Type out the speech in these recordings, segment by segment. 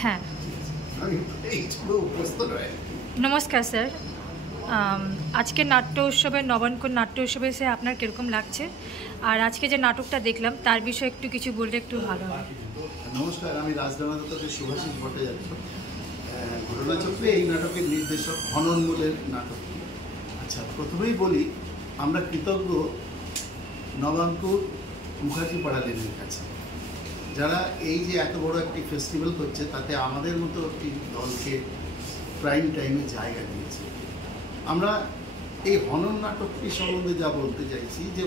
হ্যাঁ নমস্কার স্যার, আজকে নাট্য উৎসবের নবাঙ্কুর নাট্য উৎসবে এসে আপনার কীরকম লাগছে, আর আজকে যে নাটকটা দেখলাম তার বিষয়ে একটু কিছু বললে একটু ভালো হয়। নমস্কার, আমি রাজদানাদত্ত শুভাশিস ভট্টাচার্য। ঘটনাচক্রে এই নাটকের নির্দেশক হননমূলের নাটক। আচ্ছা, প্রথমেই বলি আমরা কৃতজ্ঞ নবাঙ্কুর মুখার্জি পাড়া লেনের কাছে, যারা এই যে এত বড় একটি ফেস্টিভ্যাল করছে তাতে আমাদের মতো একটি দলকে প্রাইম টাইমে জায়গা দিয়েছে। আমরা এই হনন নাটকটি সম্বন্ধে যা বলতে চাইছি যে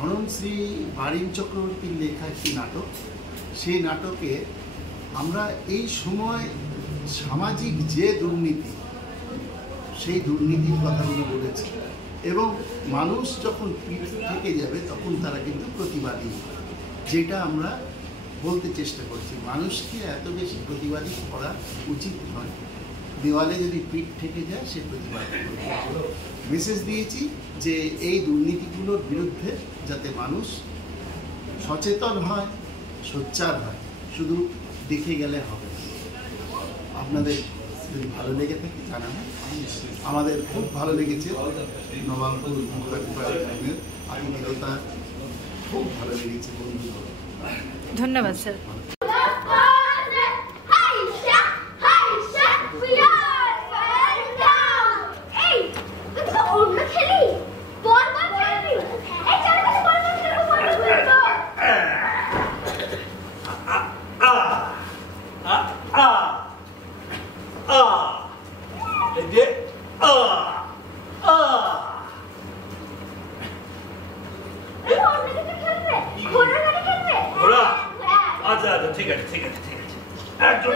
হনন শ্রী বারিন চক্রবর্তীর লেখা একটি নাটক। সেই নাটকে আমরা এই সময় সামাজিক যে দুর্নীতি, সেই দুর্নীতির কথাগুলো বলেছি, এবং মানুষ যখন পিঠ থেকে যাবে তখন তারা কিন্তু প্রতিবাদী, যেটা আমরা বলতে চেষ্টা করছি। মানুষকে এত বেশি প্রতিবাদী করা উচিত নয়। দেওয়ালে যদি পিঠ থেকে যায় সে প্রতিবাদ মেসেজ দিয়েছি যে এই দুর্নীতিগুলোর বিরুদ্ধে যাতে মানুষ সচেতন হয়, সোচ্চার হয়, শুধু দেখে গেলে হবে না। আপনাদের যদি ভালো লেগে থাকে জানাবেন। আমাদের খুব ভালো লেগেছে নবাঙ্কুর মুখার্জির আতিথেয়তা, খুব ভালো লেগেছে বন্ধু। ধন্যবাদ স্যার। আচ্ছা আচ্ছা, ঠিক আছে ঠিক আছে ঠিক আছে, একজন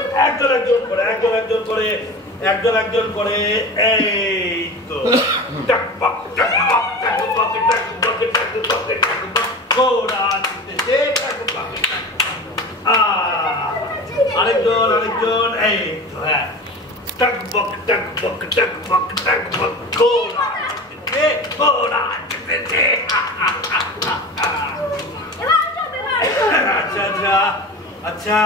একজন করে এই তো আরেকজন এই তো, হ্যাঁ, টাক বক টাক বক টাক বক টাক বক ঘোড়া ঘোড়া। আচ্ছা আচ্ছা আচ্ছা